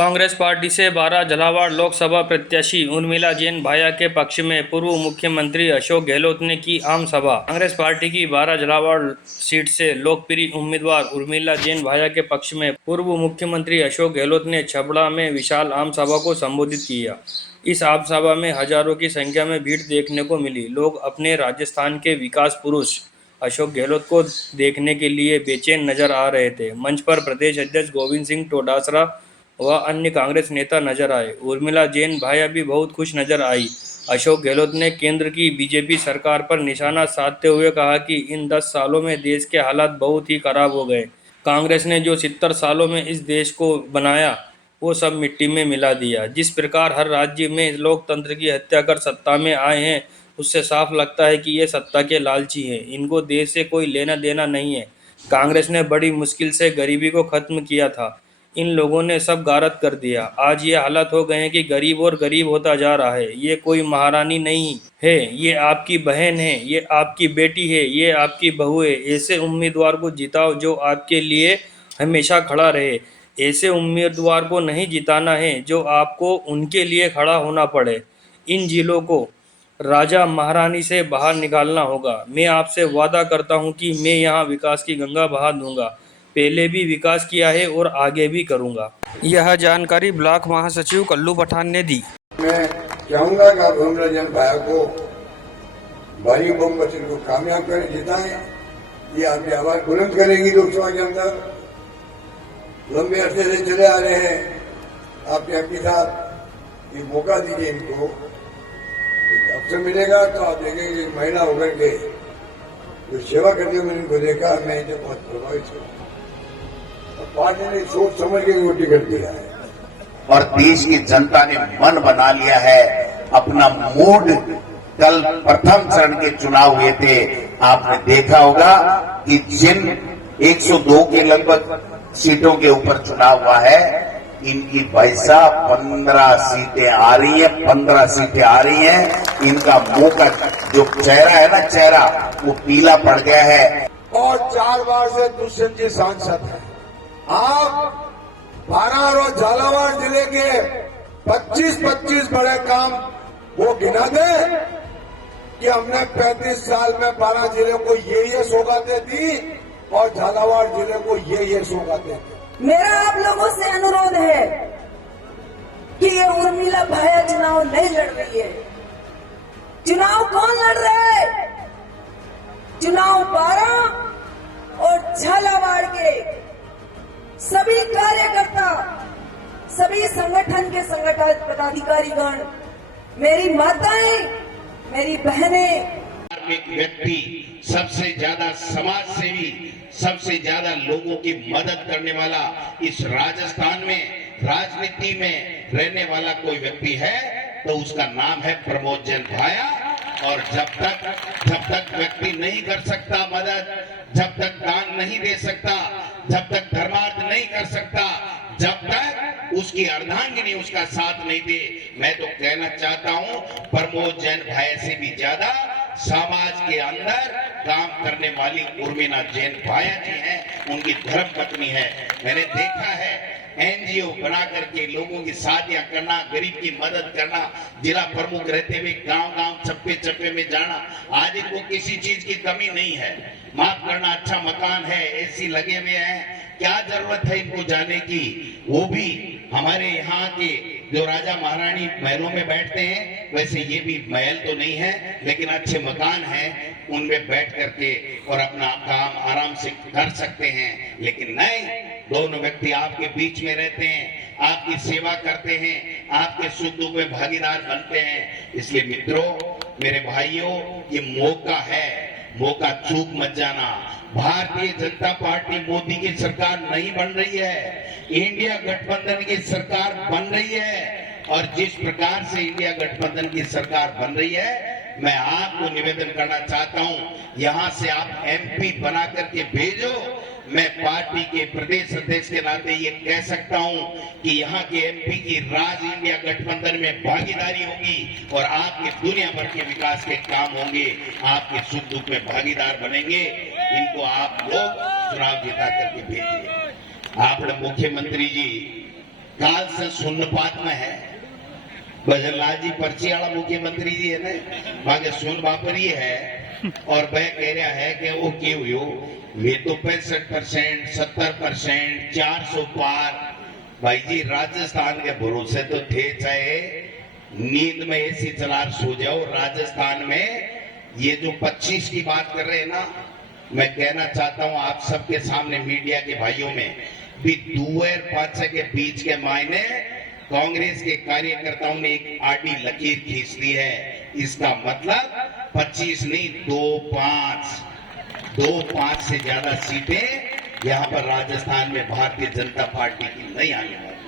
Congress party से 12 झालावाड़ लोकसभा प्रत्याशी उर्मिला जैन भाया के पक्ष में पूर्व मुख्यमंत्री अशोक गहलोत ने की आम सभा। कांग्रेस पार्टी की 12 झालावाड़ सीट से लोकप्रिय उम्मीदवार उर्मिला जैन भाया के पक्ष में पूर्व मुख्यमंत्री अशोक गहलोत ने छबड़ा में विशाल आम सभा को संबोधित किया। इस आम सभा में हजारों की संख्या में भीड़ देखने को मिली। लोग अपने राजस्थान के विकास पुरुष अशोक गहलोत को देखने के लिए बेचैन नजर आ रहे थे। मंच पर प्रदेश अध्यक्ष गोविंद सिंह डोटासरा व अन्य कांग्रेस नेता नजर आए। उर्मिला जैन भाया भी बहुत खुश नजर आई। अशोक गहलोत ने केंद्र की बीजेपी सरकार पर निशाना साधते हुए कहा कि इन 10 सालों में देश के हालात बहुत ही खराब हो गए। कांग्रेस ने जो 70 सालों में इस देश को बनाया वो सब मिट्टी में मिला दिया। जिस प्रकार हर राज्य में लोकतंत्र की हत्या कर सत्ता में आए हैं, उससे साफ लगता है कि ये सत्ता के लालची हैं। इनको देश से कोई लेना देना नहीं है। कांग्रेस ने बड़ी मुश्किल से गरीबी को खत्म किया था, इन लोगों ने सब गारत कर दिया। आज ये हालत हो गए हैं कि गरीब और गरीब होता जा रहा है। ये कोई महारानी नहीं है, ये आपकी बहन है, ये आपकी बेटी है, ये आपकी बहू है। ऐसे उम्मीदवार को जिताओ जो आपके लिए हमेशा खड़ा रहे। ऐसे उम्मीदवार को नहीं जिताना है जो आपको उनके लिए खड़ा होना पड़े। इन जिलों को राजा महारानी से बाहर निकालना होगा। मैं आपसे वादा करता हूं कि मैं यहाँ विकास की गंगा बहा दूंगा। पहले भी विकास किया है और आगे भी करूंगा। यह जानकारी ब्लॉक महासचिव कल्लू पठान ने दी। मैं चाहूंगा कि आप उर्मिला जैन भाया को भारी बहुमत को कामयाब करें, जिताएं। ये आपकी आवाज बुलंद करेंगी लोकसभा के अंदर। लंबे अरसे से चले आ रहे हैं आपके एमपी साहब, ये मौका दीजिए इनको। एक अवसर मिलेगा तो आप देखेंगे महिला होकर के जो सेवा करते हुए मैंने इनको देखा, मैं इन्हें बहुत प्रभावित हूँ। पार्टी ने सोच समझ के वो टिकट दिया है और देश की जनता ने मन बना लिया है। अपना मूड, कल प्रथम चरण के चुनाव हुए थे, आपने देखा होगा कि जिन 102 के लगभग सीटों के ऊपर चुनाव हुआ है, इनकी पैसा 15 सीटें आ रही है, 15 सीटें आ रही हैं। इनका मुंह का जो चेहरा है ना, चेहरा वो पीला पड़ गया है। और 4 बार से दुष्यंत जी सांसद हैं। आप 12 और झालावाड़ जिले के 25-25 बड़े काम वो गिना दे कि हमने 35 साल में 12 जिले को ये सौगातें दी और झालावाड़ जिले को ये सौगातें दी। मेरा आप लोगों से अनुरोध है कि ये उर्मिला भाया चुनाव नहीं लड़ रही है। चुनाव कौन लड़ रहा है? चुनाव 12 और झालावाड़ के सभी कार्यकर्ता, सभी संगठन के पदाधिकारीगण, मेरी माताएं, मेरी बहनें। एक व्यक्ति सबसे ज्यादा समाज सेवी, सबसे ज्यादा लोगों की मदद करने वाला इस राजस्थान में राजनीति में रहने वाला कोई व्यक्ति है तो उसका नाम है प्रमोद जैन भाया। और जब तक व्यक्ति नहीं कर सकता मदद, जब तक दान नहीं दे सकता, जब तक धर्मार्थ नहीं कर सकता, जब तक उसकी अर्धांगिनी उसका साथ नहीं दे, मैं तो कहना चाहता हूं प्रमोद जैन भाई से भी ज्यादा समाज के अंदर काम करने वाली उर्मिला जैन भाया जी हैं, उनकी धर्म पत्नी है। मैंने देखा है एनजीओ बना करके लोगों की शादियां करना, गरीब की मदद करना, जिला प्रमुख रहते हुए गांव-गांव चप्पे में जाना। आज इनको किसी चीज की कमी नहीं है। माफ करना, अच्छा मकान है, एसी लगे हुए हैं, क्या जरूरत है इनको जाने की? वो भी हमारे यहाँ के जो राजा महारानी महलों में बैठते हैं, वैसे ये भी महल तो नहीं है लेकिन अच्छे मकान हैं, उनमें बैठ करके और अपना काम आराम से कर सकते हैं। लेकिन नहीं, दोनों व्यक्ति आपके बीच में रहते हैं, आपकी सेवा करते हैं, आपके सुख दुख में भागीदार बनते हैं। इसलिए मित्रों, मेरे भाइयों, ये मौका है, मौका चूक मत जाना। भारतीय जनता पार्टी मोदी की सरकार नहीं बन रही है, इंडिया गठबंधन की सरकार बन रही है। और जिस प्रकार से इंडिया गठबंधन की सरकार बन रही है, मैं आपको निवेदन करना चाहता हूं, यहां से आप एमपी बना करके भेजो। मैं पार्टी के प्रदेश अध्यक्ष के नाते ये कह सकता हूं कि यहाँ के एमपी की राज इंडिया गठबंधन में भागीदारी होगी और आपके दुनिया भर के विकास के काम होंगे, आपके सुख दुख में भागीदार बनेंगे। इनको आप लोग चुनाव जिता करके भेजिए। आपने मुख्यमंत्री जी काल से सुनपात में है भजनलाल जी पर्ची वाला मुख्यमंत्री जी है ना बाकी सुन वापरी है और वह कह रहा है कि वो क्यों हुई वे तो 65%, 70%, 400 पार। भाई जी राजस्थान के भरोसे तो थे, चाहे नींद में ऐसी चला सो जाओ। राजस्थान में ये जो 25 की बात कर रहे हैं ना, मैं कहना चाहता हूं आप सबके सामने मीडिया के भाइयों में भी 2 और 5 के बीच के मायने कांग्रेस के कार्यकर्ताओं ने एक आड़ी लकीर खींच दी है। इसका मतलब 25 नहीं 2-5 से ज्यादा सीटें यहाँ पर राजस्थान में भारतीय जनता पार्टी की नहीं आने वाली।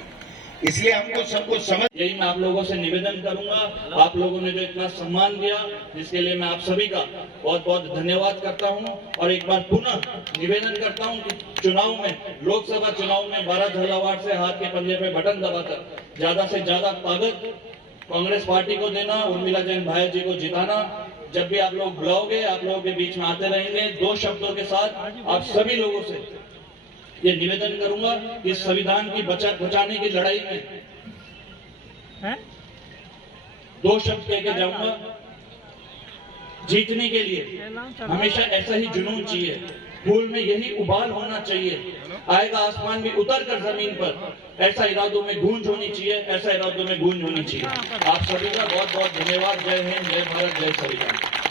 इसलिए हमको सबको समझ, यही मैं आप लोगों से निवेदन करूंगा। आप लोगों ने जो इतना सम्मान दिया, जिसके लिए मैं आप सभी का बहुत बहुत धन्यवाद करता हूं। और एक बार पुनः निवेदन करता हूं कि चुनाव में, लोकसभा चुनाव में 12 झालावाड़ से हाथ के पंजे पे बटन दबाकर ज्यादा से ज्यादा ताकत कांग्रेस पार्टी को देना, उर्मिला जैन भाया जी को जिताना। जब भी आप लोग बुलाओगे, आप लोगों के बीच में आते रहेंगे। 2 शब्दों के साथ आप सभी लोगों से ये निवेदन करूंगा कि संविधान की बचाने की लड़ाई में 2 शब्द कह के जाऊंगा। जीतने के लिए हमेशा ऐसा ही जुनून चाहिए, फूल में यही उबाल होना चाहिए। आएगा आसमान भी उतर कर जमीन पर, ऐसा इरादों में गूंज होनी चाहिए, ऐसा इरादों में गूंज होनी चाहिए। आप सभी का बहुत बहुत धन्यवाद। जय हिंद, जय भारत, जय संविधान।